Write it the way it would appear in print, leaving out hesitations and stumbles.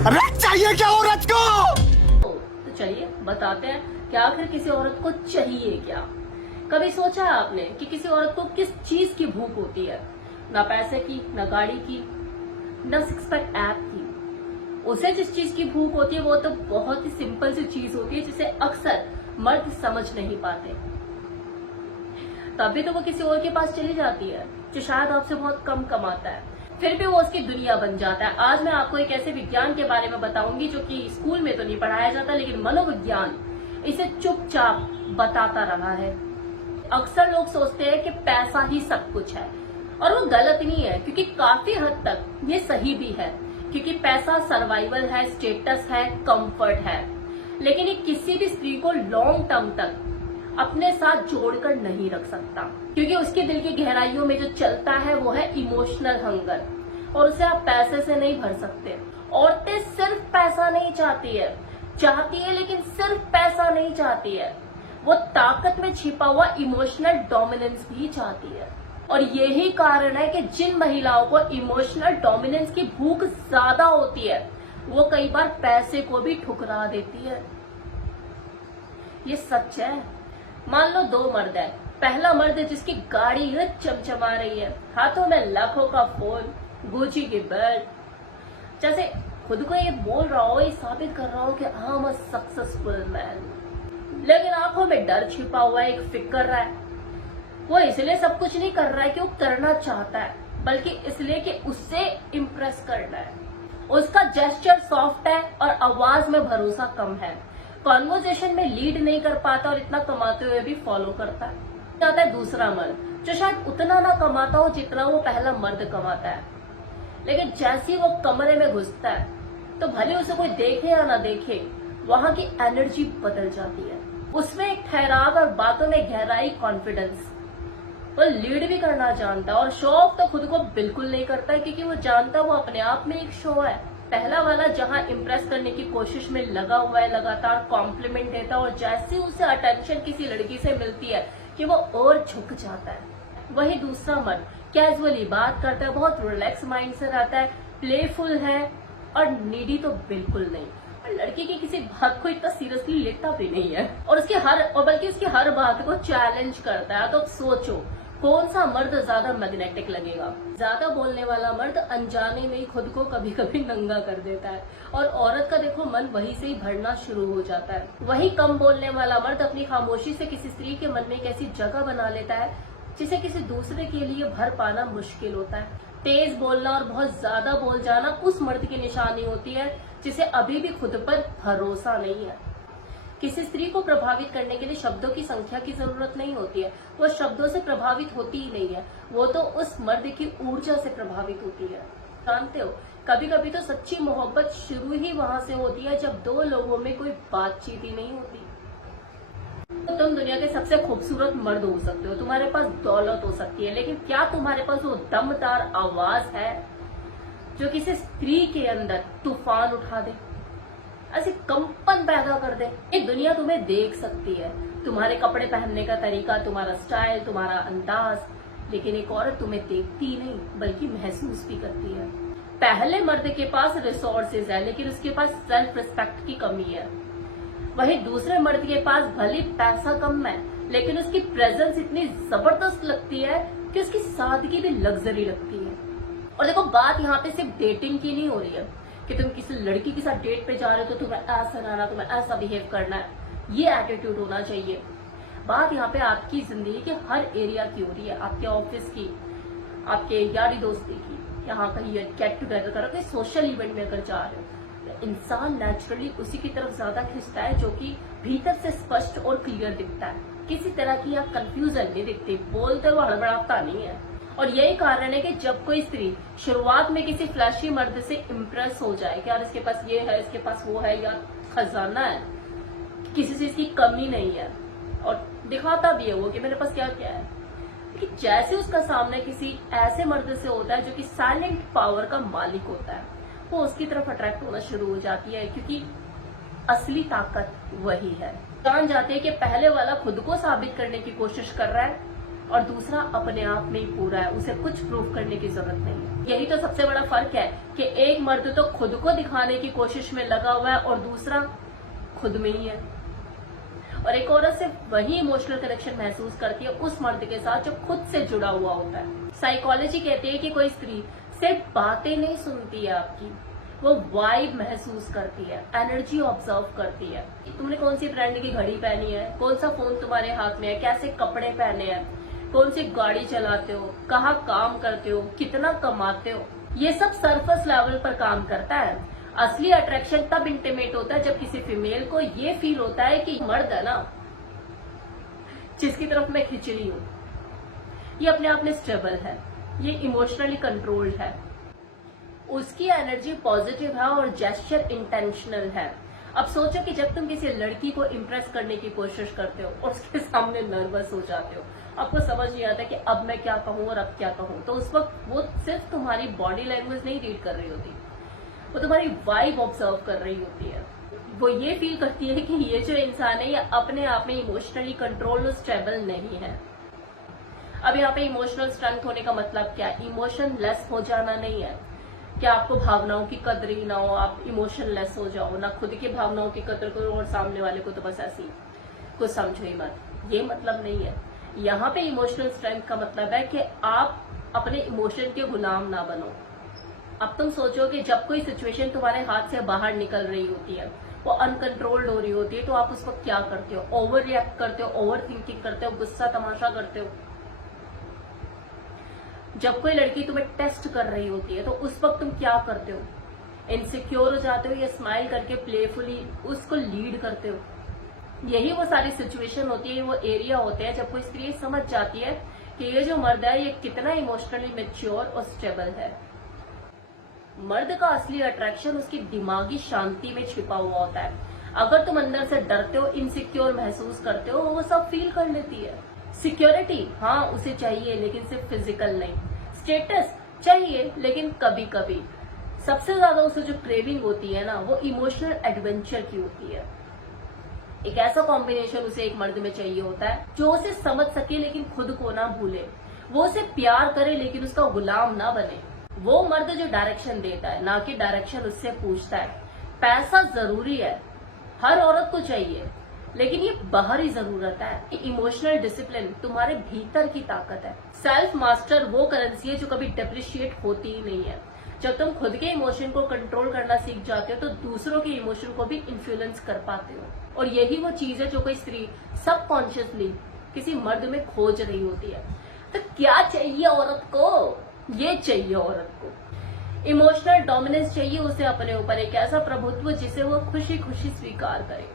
अरे चाहिए क्या औरत को? तो चलिए बताते हैं कि आखिर किसी औरत को चाहिए क्या। कभी सोचा है आपने कि किसी औरत को किस चीज की भूख होती है? ना पैसे की, ना गाड़ी की, ना सिक्स पैक ऐप की। उसे जिस चीज की भूख होती है वो तो बहुत ही सिंपल सी चीज होती है जिसे अक्सर मर्द समझ नहीं पाते। तभी तो वो किसी और के पास चली जाती है जो शायद आपसे बहुत कम कमाता है, फिर भी वो उसकी दुनिया बन जाता है। आज मैं आपको एक ऐसे विज्ञान के बारे में बताऊंगी जो कि स्कूल में तो नहीं पढ़ाया जाता, लेकिन मनोविज्ञान इसे चुपचाप बताता रहा है। अक्सर लोग सोचते हैं कि पैसा ही सब कुछ है, और वो गलत नहीं है, क्योंकि काफी हद तक ये सही भी है, क्योंकि पैसा सर्वाइवल है, स्टेटस है, कंफर्ट है। लेकिन ये किसी भी स्त्री को लॉन्ग टर्म तक अपने साथ जोड़कर नहीं रख सकता, क्योंकि उसके दिल की गहराइयों में जो चलता है वो है इमोशनल हंगर, और उसे आप पैसे से नहीं भर सकते। औरतें सिर्फ पैसा नहीं चाहती है लेकिन सिर्फ पैसा नहीं चाहती है, वो ताकत में छिपा हुआ इमोशनल डोमिनेंस भी चाहती है। और यही कारण है कि जिन महिलाओं को इमोशनल डोमिनेंस की भूख ज्यादा होती है वो कई बार पैसे को भी ठुकरा देती है। ये सच है। मान लो दो मर्द है। पहला मर्द है जिसकी गाड़ी है चमचमा रही है, हाथों में लाखों का फोन, गुची की बेल्ट, जैसे खुद को ये बोल रहा हो, ये साबित कर रहा हो कि I am a successful man. लेकिन आंखों में डर छिपा हुआ है, एक फिक्र रहा है। वो इसलिए सब कुछ नहीं कर रहा है कि वो करना चाहता है, बल्कि इसलिए कि उससे इम्प्रेस करना है। उसका जेस्चर सॉफ्ट है और आवाज में भरोसा कम है। कॉन्वर्जेशन में लीड नहीं कर पाता और इतना कमाते हुए भी फॉलो करता है। आता है दूसरा मर्द जो शायद उतना ना कमाता हो जितना वो पहला मर्द कमाता है, लेकिन जैसे ही वो कमरे में घुसता है तो भले उसे कोई देखे या ना देखे, वहां की एनर्जी बदल जाती है। उसमें एक ठहराव और बातों में गहराई, कॉन्फिडेंस। वो लीड भी करना जानता है, और शो ऑफ तो खुद को बिल्कुल नहीं करता है, क्योंकि वो जानता है वो अपने आप में एक शो है। पहला वाला जहां इम्प्रेस करने की कोशिश में लगा हुआ है, लगातार कॉम्प्लीमेंट देता है, और जैसे उसे अटेंशन किसी लड़की से मिलती है कि वो और झुक जाता है। वही दूसरा मर्द कैजुअली बात करता है, बहुत रिलैक्स माइंड से रहता है, प्लेफुल है, और नीडी तो बिल्कुल नहीं। और लड़की की किसी बात को इतना सीरियसली लेता भी नहीं है, और बल्कि उसकी हर बात को चैलेंज करता है। तो अब सोचो कौन सा मर्द ज्यादा मैग्नेटिक लगेगा? ज्यादा बोलने वाला मर्द अनजाने में ही खुद को कभी कभी नंगा कर देता है, और औरत का देखो मन वही से ही भरना शुरू हो जाता है। वही कम बोलने वाला मर्द अपनी खामोशी से किसी स्त्री के मन में एक ऐसी जगह बना लेता है जिसे किसी दूसरे के लिए भर पाना मुश्किल होता है। तेज बोलना और बहुत ज्यादा बोल जाना उस मर्द की निशानी होती है जिसे अभी भी खुद पर भरोसा नहीं है। किसी स्त्री को प्रभावित करने के लिए शब्दों की संख्या की जरूरत नहीं होती है, वो शब्दों से प्रभावित होती ही नहीं है, वो तो उस मर्द की ऊर्जा से प्रभावित होती है। जानते हो, कभी कभी तो सच्ची मोहब्बत शुरू ही वहां से होती है जब दो लोगों में कोई बातचीत ही नहीं होती। तो तुम दुनिया के सबसे खूबसूरत मर्द हो सकते हो, तुम्हारे पास दौलत हो सकती है, लेकिन क्या तुम्हारे पास वो दमदार आवाज है जो किसी स्त्री के अंदर तूफान उठा दे, ऐसे कंपन पैदा कर दे? एक दुनिया तुम्हें देख सकती है, तुम्हारे कपड़े पहनने का तरीका, तुम्हारा स्टाइल, तुम्हारा अंदाज, लेकिन एक औरत तुम्हें देखती नहीं बल्कि महसूस भी करती है। पहले मर्द के पास रिसोर्सेज है, लेकिन उसके पास सेल्फ रिस्पेक्ट की कमी है। वही दूसरे मर्द के पास भले पैसा कम है, लेकिन उसकी प्रेजेंस इतनी जबरदस्त लगती है कि उसकी सादगी भी लग्जरी लगती है। और देखो, बात यहाँ पे सिर्फ डेटिंग की नहीं हो रही है कि तुम किसी लड़की के साथ डेट पे जा रहे हो तो तुम्हें ऐसा रहना, तुम्हें ऐसा बिहेव करना है, ये एटीट्यूड होना चाहिए। बात यहाँ पे आपकी जिंदगी के हर एरिया की हो रही है, आपके ऑफिस की, आपके यारी दोस्ती की, यहाँ कहीं गेट टुगेदर करो, कहीं सोशल इवेंट में अगर जा रहे हो तो इंसान नेचुरली उसी की तरफ ज्यादा खिंचता है जो कि भीतर से स्पष्ट और क्लियर दिखता है। किसी तरह की या कंफ्यूजन नहीं दिखती, बोलते वो हड़बड़ाता नहीं है। और यही कारण है कि जब कोई स्त्री शुरुआत में किसी फ्लैशी मर्द से इम्प्रेस हो जाए कि यार इसके पास ये है, इसके पास वो है, या खजाना है, किसी चीज की कमी नहीं है, और दिखाता भी है वो कि मेरे पास क्या क्या है, कि जैसे उसका सामने किसी ऐसे मर्द से होता है जो कि साइलेंट पावर का मालिक होता है, वो उसकी तरफ अट्रैक्ट होना शुरू हो जाती है, क्योंकि असली ताकत वही है। जान जाते हैं कि पहले वाला खुद को साबित करने की कोशिश कर रहा है और दूसरा अपने आप में ही पूरा है, उसे कुछ प्रूव करने की जरूरत नहीं है। यही तो सबसे बड़ा फर्क है कि एक मर्द तो खुद को दिखाने की कोशिश में लगा हुआ है और दूसरा खुद में ही है, और एक औरत सिर्फ वही इमोशनल कनेक्शन महसूस करती है उस मर्द के साथ जो खुद से जुड़ा हुआ होता है। साइकोलॉजी कहती है कि कोई स्त्री सिर्फ बातें नहीं सुनती है आपकी, वो वाइब महसूस करती है, एनर्जी ऑब्जर्व करती है। तुमने कौन सी ब्रांड की घड़ी पहनी है, कौन सा फोन तुम्हारे हाथ में है, कैसे कपड़े पहने हैं, कौन सी गाड़ी चलाते हो, कहाँ काम करते हो, कितना कमाते हो, ये सब सरफेस लेवल पर काम करता है। असली अट्रैक्शन तब इंटीमेट होता है जब किसी फीमेल को ये फील होता है कि मर्द है ना जिसकी तरफ मैं खिंच रही हूं, ये अपने आप में स्टेबल है, ये इमोशनली कंट्रोल्ड है, उसकी एनर्जी पॉजिटिव है और जेस्चर इंटेंशनल है। अब सोचो कि जब तुम किसी लड़की को इम्प्रेस करने की कोशिश करते हो और उसके सामने नर्वस हो जाते हो, आपको समझ नहीं आता कि अब मैं क्या कहूं और अब क्या कहूं, तो उस वक्त वो सिर्फ तुम्हारी बॉडी लैंग्वेज नहीं रीड कर रही होती, वो तुम्हारी वाइब ऑब्जर्व कर रही होती है। वो ये फील करती है कि ये जो इंसान है ये अपने आप में इमोशनली कंट्रोल और स्टेबल नहीं है। अब यहाँ पे इमोशनल स्ट्रेंथ होने का मतलब क्या है? इमोशन लेस हो जाना नहीं है कि आपको भावनाओं की कदर ही ना हो, आप इमोशन लेस हो जाओ, ना खुद की भावनाओं की कदर करो और सामने वाले को तो बस ऐसी कुछ समझो ही मत, ये मतलब नहीं है। यहाँ पे इमोशनल स्ट्रेंथ का मतलब है कि आप अपने इमोशन के गुलाम ना बनो। अब तुम सोचो कि जब कोई सिचुएशन तुम्हारे हाथ से बाहर निकल रही होती है, वो अनकंट्रोल्ड हो रही होती है, तो आप उस वक्त क्या करते हो? ओवर रिएक्ट करते हो, ओवर थिंकिंग करते हो, गुस्सा तमाशा करते हो। जब कोई लड़की तुम्हें टेस्ट कर रही होती है तो उस वक्त तुम क्या करते हो? इनसिक्योर हो जाते हो या स्माइल करके प्लेफुली उसको लीड करते हो? यही वो सारी सिचुएशन होती है, वो एरिया होते हैं जब कोई स्त्री समझ जाती है कि ये जो मर्द है ये कितना इमोशनली मैच्योर और स्टेबल है। मर्द का असली अट्रैक्शन उसकी दिमागी शांति में छिपा हुआ होता है। अगर तुम अंदर से डरते हो, इनसिक्योर महसूस करते हो, वो सब फील कर लेती है। सिक्योरिटी हाँ उसे चाहिए, लेकिन सिर्फ फिजिकल नहीं। स्टेटस चाहिए, लेकिन कभी कभी सबसे ज्यादा उसे जो क्रेविंग होती है ना, वो इमोशनल एडवेंचर की होती है। एक ऐसा कॉम्बिनेशन उसे एक मर्द में चाहिए होता है जो उसे समझ सके लेकिन खुद को ना भूले, वो उसे प्यार करे लेकिन उसका गुलाम ना बने। वो मर्द जो डायरेक्शन देता है, ना कि डायरेक्शन उससे पूछता है। पैसा जरूरी है, हर औरत को चाहिए, लेकिन ये बाहरी जरूरत है। इमोशनल डिसिप्लिन तुम्हारे भीतर की ताकत है। सेल्फ मास्टर वो करेंसी है जो कभी डेप्रिशिएट होती ही नहीं है। जब तुम खुद के इमोशन को कंट्रोल करना सीख जाते हो तो दूसरों के इमोशन को भी इन्फ्लुएंस कर पाते हो, और यही वो चीज है जो कोई स्त्री सबकॉन्शियसली किसी मर्द में खोज रही होती है। तो क्या चाहिए औरत को? ये चाहिए औरत को इमोशनल डोमिनेंस चाहिए उसे अपने ऊपर, एक ऐसा प्रभुत्व जिसे वो खुशी खुशी स्वीकार करे।